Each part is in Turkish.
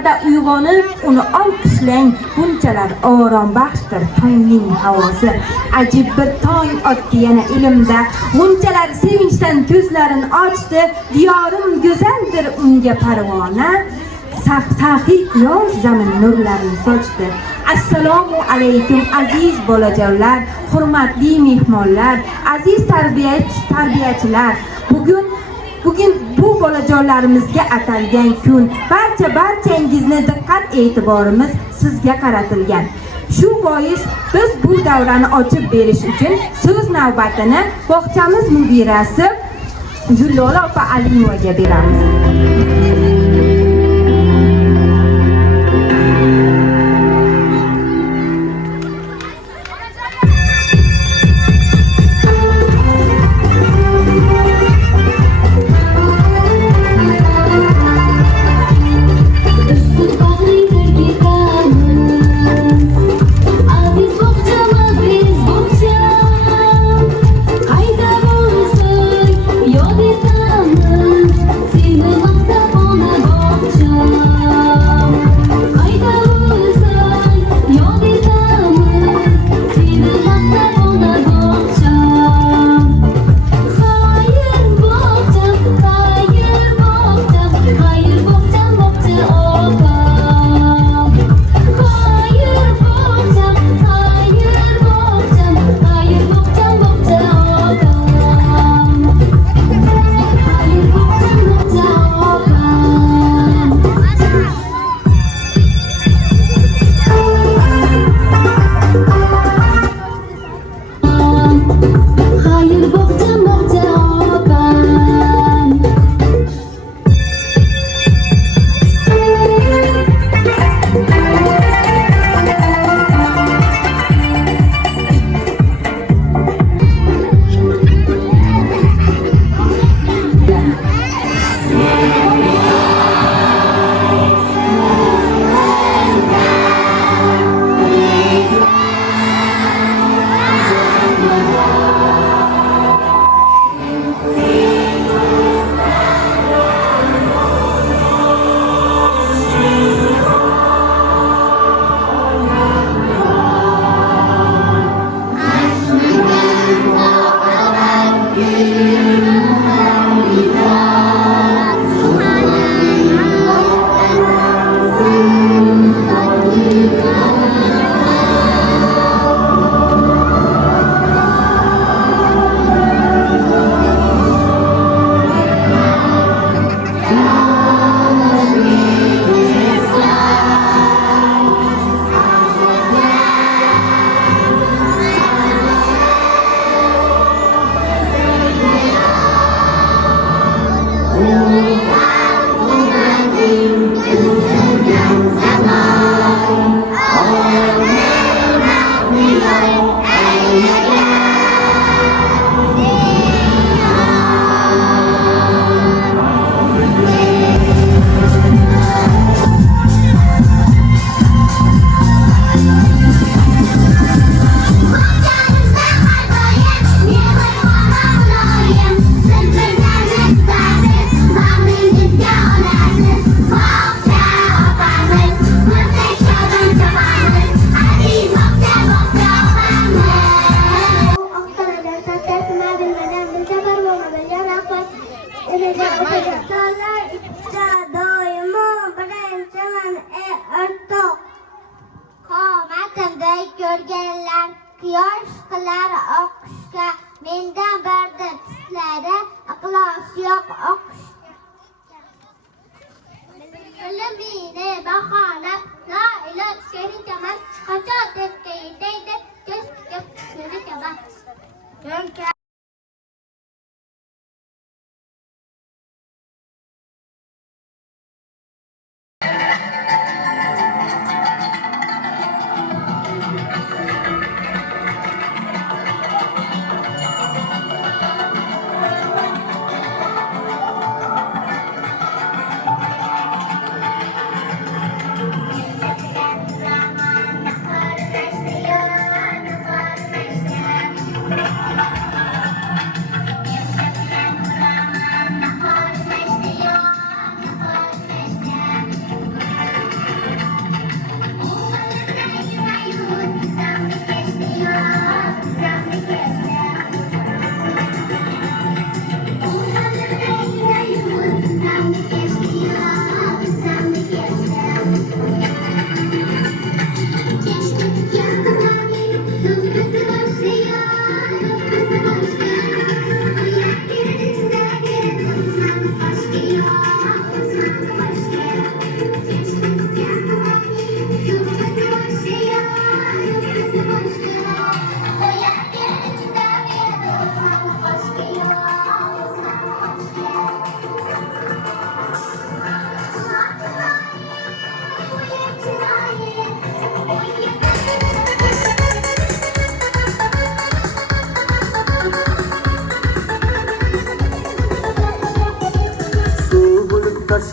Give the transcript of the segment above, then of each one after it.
tonglarda uyg'onib uni olqishlang, bunchalar orom baxshdir tongning havosi. Ajib bir tong otdi yana ilmda, bunchalar sevinchdan ko'zlarini ochdi. Diyorim go'zaldir unga parvona, saxiy quyosh zamin nurlarini sochdi. Assalomu alaykum aziz bolajonlar, hurmatli mehmonlar, aziz tarbiyachilar. Bugun bu bolajonlarimizga atalgan kun. Barchangizni diqqat e'tiborimiz sizga qaratilgan. Shu bois biz bu davrani ochib berish uchun so'z navbatini bog'chamiz mudirasi Gullola opa Alimovaga beramiz. Mami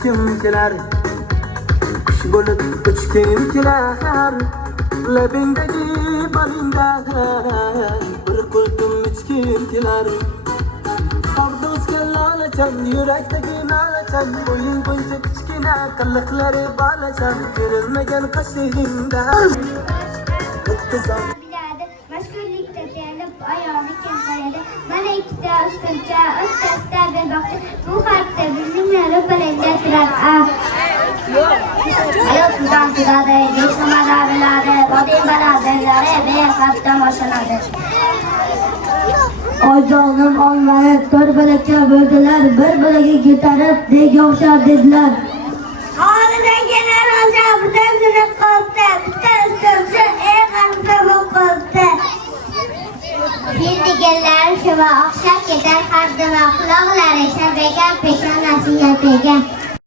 uchgim kelar, qush bo'lib uchgim kelar, labingdagi balingdan bir qultum ichgim kelar. Qavdosga lolachan, yurakdagi lolachan, o'yin buncha kichkina qiliqlari balachan, ko'rilmagan qashingda Mashgullikda terlib oyog'i kemqayadi. Mana ikkita ustuncha, o'rtasida belboqcha. Bu haqda bilimlari bilingda turar. Ayol sulton sudadi, hechnimalar biladi, bodim balandlari bexatda boshlanadi. Ojonim olmayib, bir-biriga bo'ldilar, bir-biriga ko'tarib, nega o'xshar dedilar. Hovlidagina rosa bitasini qopdi, bitasini eg'amsa bo'libdi. Fil deganlar shuva o'xshab ketar har dima, quloqlari shabegan, peshonasi yapagan.